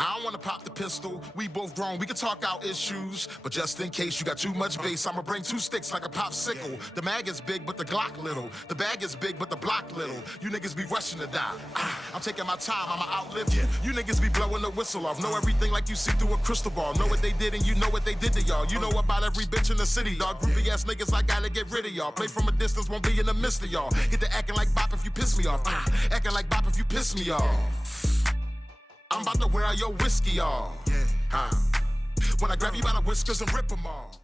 I don't wanna pop the pistol, we both grown, we can talk out issues. But just in case you got too much bass, I'ma bring 2 sticks like a popsicle. The mag is big, but the Glock little. The bag is big, but the block little. You niggas be rushing to die. I'm taking my time, I'ma outlive you. You niggas be blowing the whistle off. Know everything like you see through a crystal ball. Know what they did and you know what they did to y'all. You know about every bitch in the city, dog. Groupie ass niggas, I gotta get rid of y'all. Play from a distance, won't be in the midst of y'all. Get to acting like bop if you piss me off. Acting like bop if you piss me off. I'm about to wear out your whiskey off. When I grab you by the whiskers and rip them off.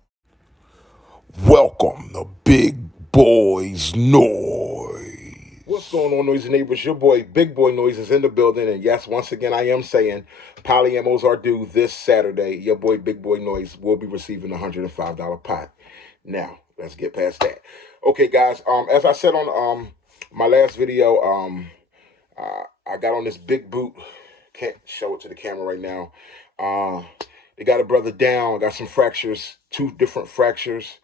Welcome to Big Boy's Noise. What's going on, Noisy Neighbors? Your boy, Big Boy Noise, is in the building. And yes, once again, I am saying polyamos are due this Saturday. Your boy, Big Boy Noise, will be receiving a $105 pot. Now, let's get past that. Okay, guys, as I said on my last video, I got on this big boot. Can't show it to the camera right now. They got a brother down. I got some fractures, 2 different fractures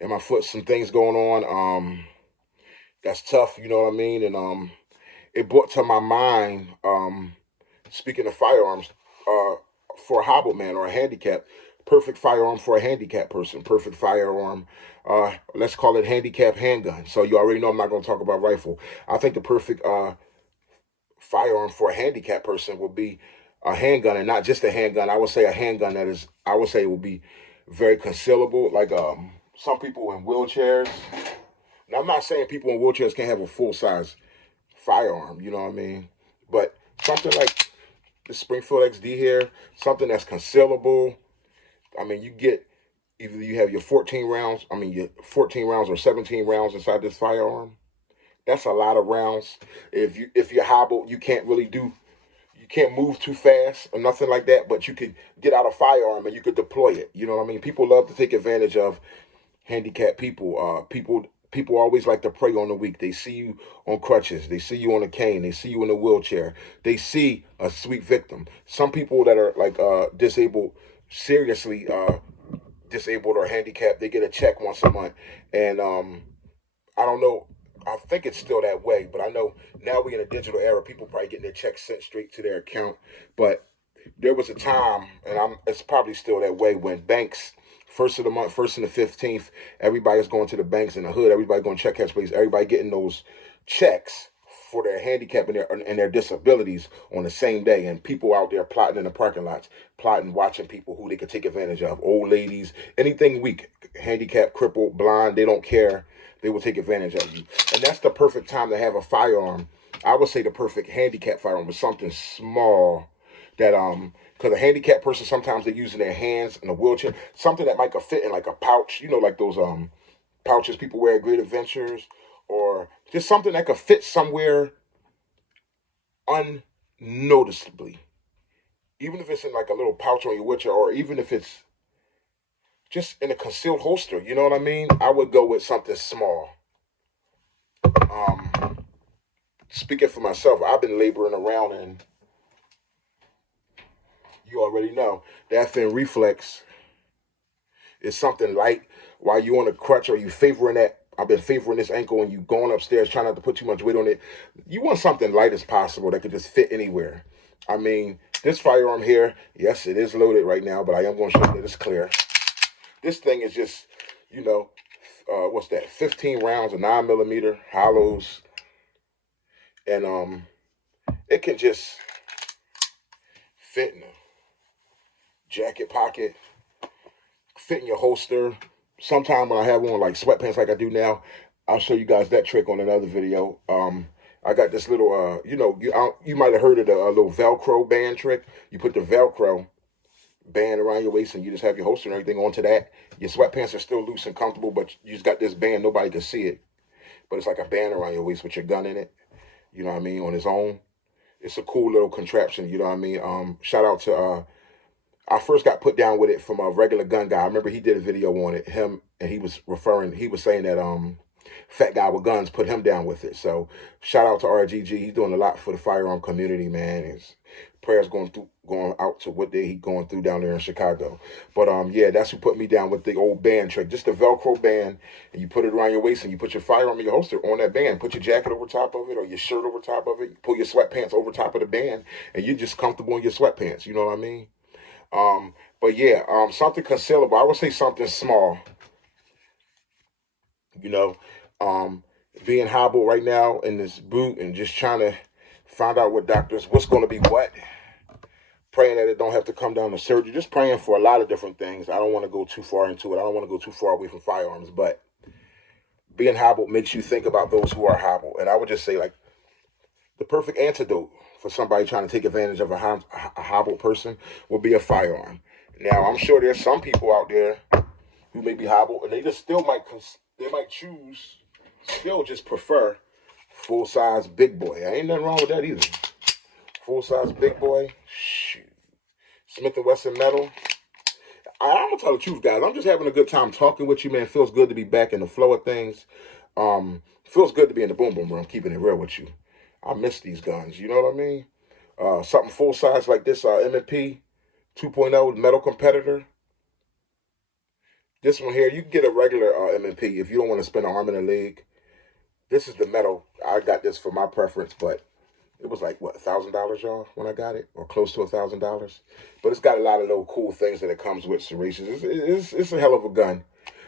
in my foot, some things going on. That's tough, you know what I mean? And it brought to my mind, speaking of firearms, for a hobble man or a handicap, perfect firearm for a handicapped person, perfect firearm, let's call it handicap handgun. So you already know I'm not going to talk about rifle. I think the perfect firearm for a handicapped person would be a handgun, and not just a handgun. I would say a handgun that is, I would say it would be very concealable, like some people in wheelchairs. Now, I'm not saying people in wheelchairs can't have a full-size firearm, you know what I mean? But something like the Springfield XD here, something that's concealable. I mean, you get, either you have your 14 rounds, your 14 rounds or 17 rounds inside this firearm. That's a lot of rounds. If you're hobbled, you can't move too fast or nothing like that, but you could get out a firearm and you could deploy it. You know what I mean? People love to take advantage of handicapped people. People always like to prey on the weak. They see you on crutches. They see you on a cane. They see you in a wheelchair. They see a sweet victim. Some people that are like disabled, seriously disabled or handicapped, they get a check once a month. And I don't know. I think it's still that way, but I know now we're in a digital era. People probably getting their checks sent straight to their account. But there was a time, and it's probably still that way, when banks, first of the month, first and the 15th, everybody's going to the banks in the hood. Everybody going to check cash place. Everybody getting those checks for their handicap and their disabilities on the same day. And people out there plotting in the parking lots, plotting, watching people who they could take advantage of. Old ladies, anything weak, handicapped, crippled, blind, they don't care. They will take advantage of you. And that's the perfect time to have a firearm. I would say the perfect handicap firearm is something small that, because a handicapped person, sometimes they're using their hands in a wheelchair, something that might fit in like a pouch, you know, like those pouches people wear at Great Adventures, or just something that could fit somewhere unnoticeably. Even if it's in like a little pouch on your wheelchair, or even if it's just in a concealed holster, you know what I mean? I would go with something small. Speaking for myself, I've been laboring around, and you already know that fin reflex is something light. While you on a crutch or you favoring that, I've been favoring this ankle, and you going upstairs trying not to put too much weight on it. You want something light as possible that could just fit anywhere. I mean, this firearm here, yes, it is loaded right now, but I am going to show you that it's clear. This thing is just, you know, what's that? 15 rounds of 9mm hollows, and it can just fit in a jacket pocket, fit in your holster. Sometime when I have on like sweatpants like I do now, I'll show you guys that trick on another video. I got this little, you might have heard of the little Velcro band trick. You put the Velcro band around your waist and you just have your holster and everything onto that. Your sweatpants are still loose and comfortable, but you just got this band. Nobody can see it, but it's like a band around your waist with your gun in it. You know what I mean? On its own. It's a cool little contraption. You know what I mean? Shout out to, I first got put down with it from a regular gun guy. I remember he did a video on it, him, and he was saying that Fat Guy with Guns put him down with it. So shout out to RGG. He's doing a lot for the firearm community, man. His prayers going out to what he going through down there in Chicago. But yeah, that's who put me down with the old band trick. Just a Velcro band, and you put it around your waist, and you put your firearm in your holster on that band. Put your jacket over top of it, or your shirt over top of it. You pull your sweatpants over top of the band, and you're just comfortable in your sweatpants. You know what I mean? But yeah, something concealable. I would say something small. You know, um, being hobbled right now in this boot and just trying to find out what's going to be what. Praying that it don't have to come down to surgery. Just praying for a lot of different things. I don't want to go too far into it. I don't want to go too far away from firearms, but being hobbled makes you think about those who are hobbled. And I would just say, like, the perfect antidote for somebody trying to take advantage of a hobbled person would be a firearm. Now, I'm sure there's some people out there who may be hobbled, and they just still prefer full-size big boy. Ain't nothing wrong with that either. Full-size big boy, shoot. Smith & Wesson metal. I'm gonna tell the truth, guys. I'm just having a good time talking with you, man. Feels good to be back in the flow of things. Feels good to be in the boom boom room, keeping it real with you. I miss these guns, you know what I mean? Something full-size like this, M&P 2.0 metal competitor. This one here, you can get a regular M&P if you don't want to spend an arm and a leg. This is the metal. I got this for my preference, but it was like, what, $1,000, y'all, when I got it? Or close to $1,000. But it's got a lot of little cool things that it comes with, serrations. It's a hell of a gun.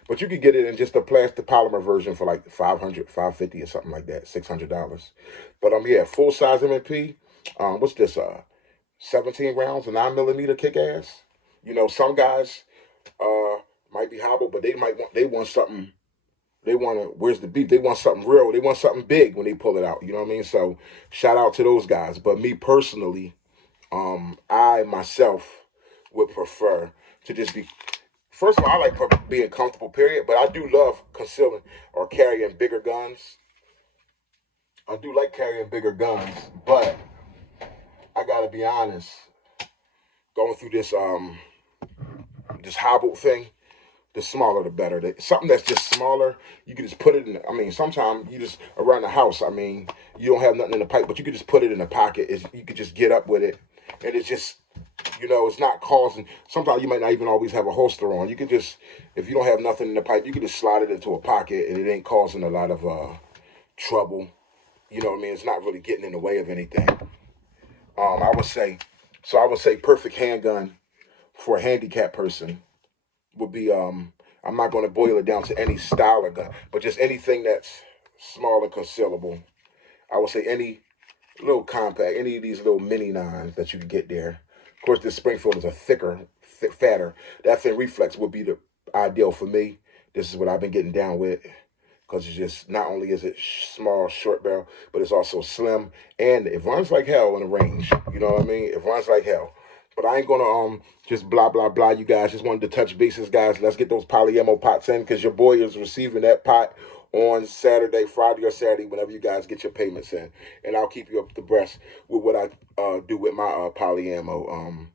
But you could get it in just a plastic polymer version for like $500, $550 or something like that, $600. But yeah, full-size M&P. What's this? 17 rounds, a 9mm kick ass. You know, some guys might be hobbled, but they want something. Where's the beef? They want something real. They want something big when they pull it out. You know what I mean? So shout out to those guys. But me personally, I myself would prefer to just be. First of all, I like being comfortable, period. But I do love concealing or carrying bigger guns. I do like carrying bigger guns, but I gotta be honest. Going through this hobbled thing, the smaller the better. Something that's just smaller, you can just put it in. I mean, sometimes you just around the house. I mean, you don't have nothing in the pipe, but you could just put it in a pocket. You could just get up with it, and it's just, it's not causing. Sometimes you might not even always have a holster on. You could just, if you don't have nothing in the pipe, you could just slide it into a pocket, and it ain't causing a lot of trouble. You know what I mean? It's not really getting in the way of anything. I would say perfect handgun for a handicapped person would be, I'm not going to boil it down to any style of gun, but just anything that's small and concealable. I would say any little compact, any of these little mini nines that you can get there. Of course, this Springfield is a fatter. That thin reflex would be the ideal for me. This is what I've been getting down with, because it's just, not only is it small, short barrel, but it's also slim, and it runs like hell in the range. You know what I mean? It runs like hell. But I ain't gonna just blah blah blah. You guys just wanted to touch bases, guys. Let's get those polyammo pots in, because your boy is receiving that pot on Friday or Saturday, whenever you guys get your payments in, and I'll keep you up to breast with what I do with my polyammo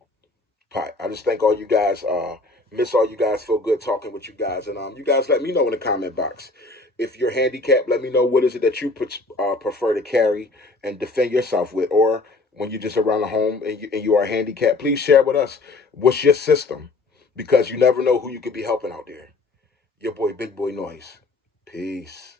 pot. I just thank all you guys. Miss all you guys. Feel good talking with you guys, and you guys let me know in the comment box. If you're handicapped, let me know what is it that you prefer to carry and defend yourself with, or when you're just around the home and you are handicapped, please share with us what's your system, because you never know who you could be helping out there. Your boy, Big Boy Noise. Peace.